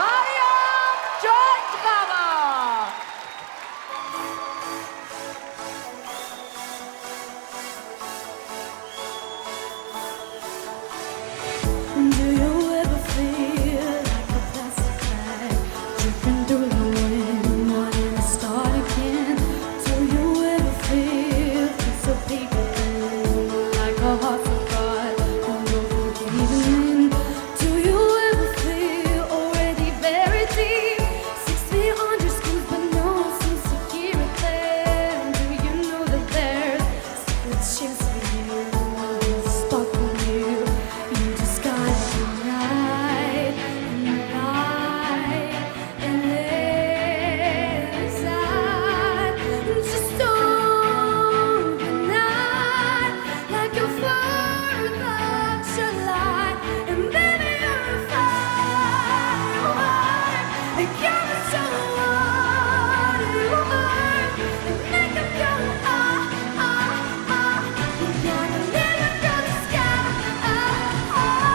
Mariam Georgieva. Do you ever feel like a plastic bag drifting through the wind, wanting to start again? Do you ever feel piece of paper thin, like a heart forgot and you're forgiven? Do you ever feel already very deep, 6 feet under schools but no one seems to hear it there? Do you know that there's secret chance for you? Stuck with you, you just gotta deny and lie and let inside. Just don't deny like you're far without your light. And baby, you're a firework. And you're so what you are. And make them go ah ah ah. You're gonna live under the sky. Ah ah.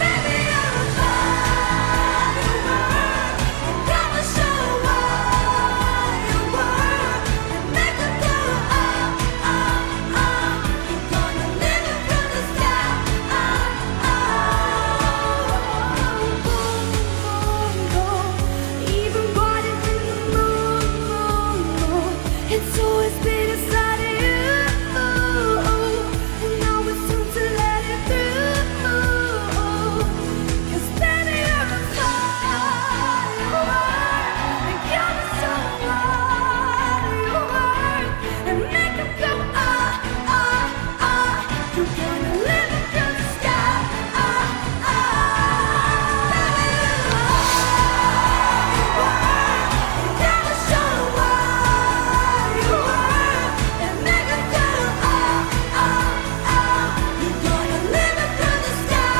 Baby, you're a firework. And gotta show what you are. And make them go ah ah ah. You're gonna live under the sky. Ah ah. Even brighter than the moon. It's always been inside of you. And now it's time to let it through. 'Cause baby, you're a firework. And you're so what you are. And make them go ah ah ah. You're gonna live under the sky. Ah ah. Baby, you're a firework. And gotta show what you are. And make them go ah ah ah. You're gonna live under the sky.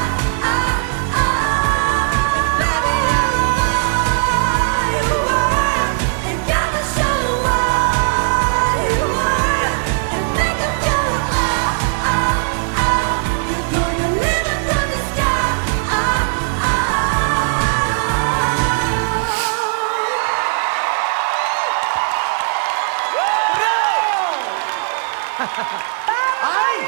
Ah ah. Baby, you're a firework. And gotta show what you are. And make them go ah ah ah. You're gonna live under the sky. Ah აი,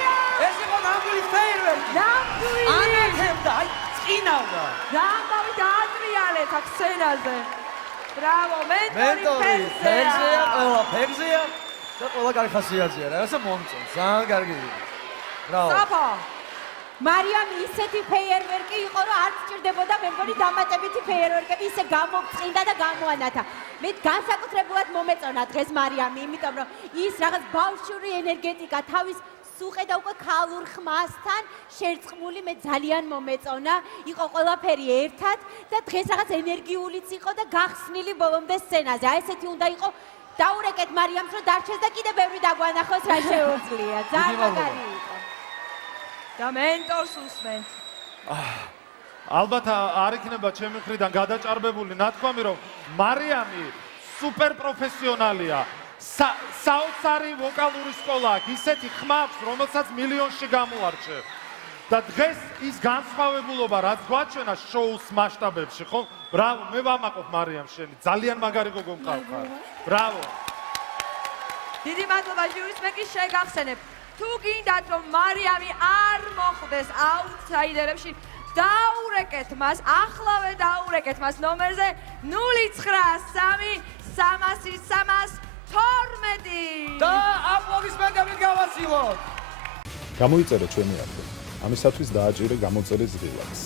ეს იყო ნამდვილი ფეიერვერკი. ნამდვილი. ანათებდა, აი, წინავდა. ნამდვილი დაატრიალეთ აქ სცენაზე. ბრავო, მენტორი მენტორი, ფერზეა, ფერზეა. ყველა ფერზეა და ყველა კარგი ხასიათია რა, ესე მომწონს, ძალიან კარგი. ბრავო. საფა. მარიამ ისეთი ფეიერვერკი იყო, რომ არ სჭირდებოდა მე მგონი დამატებითი ფეიერვერკები, ისე გამოვწყინდა და გამოანათა. მე განსაკუთრებულად მომეწონა დღეს მარიამი, იმიტომ რომ ის რაღაც ბავშვური ენერგეტიკა თავის სუყე და უკვე ქალურ ხმასთან შერწყმული მე ძალიან მომეწონა. იყო ყველაფერი ერთად და დღეს რაღაც ენერგიულიც იყო და გახსნილი ბოლომდე სცენაზე. აი ესეთი უნდა იყო. დაურეკეთ მარიამს, რომ დარჩეს და კიდე ბევრი დაგვანახოს რა შეუძლია. ძალიან მაგარი იყო. და მენტორს უსმენთ. ალბათ არ იქნება ჩემი მხრიდან გადაჭარბებული ნათქვამი, რომ მარიამი სუპერ პროფესიონალია. საოცარი ვოკალური სკოლა აქვს, ისეთი ხმა აქვს, რომელსაც მილიონში გამოარჩევ. და დღეს ის განსხვავებულობა, რაც გვაჩვენა შოუს მასშტაბებში, ხო? ბრავო, მე ვამაყობ მარიამ შენი. ძალიან მაგარი გოგო მყავ. ბრავო. დიდი მადლობა ჟიურის, მე კი შეგახსენებ. თუ გინდათ რომ მარიამი არ მოხვდეს აუთსაიდერებში, დაურეკეთ მას, ახლავე დაურეკეთ მას ნომერზე 093 300 312 და აპლოდისმენტებით გავაცილოთ. გამოიწერე ჩვენი არხი. ამისათვის დააჭირე გამოწერე ზღილაკს.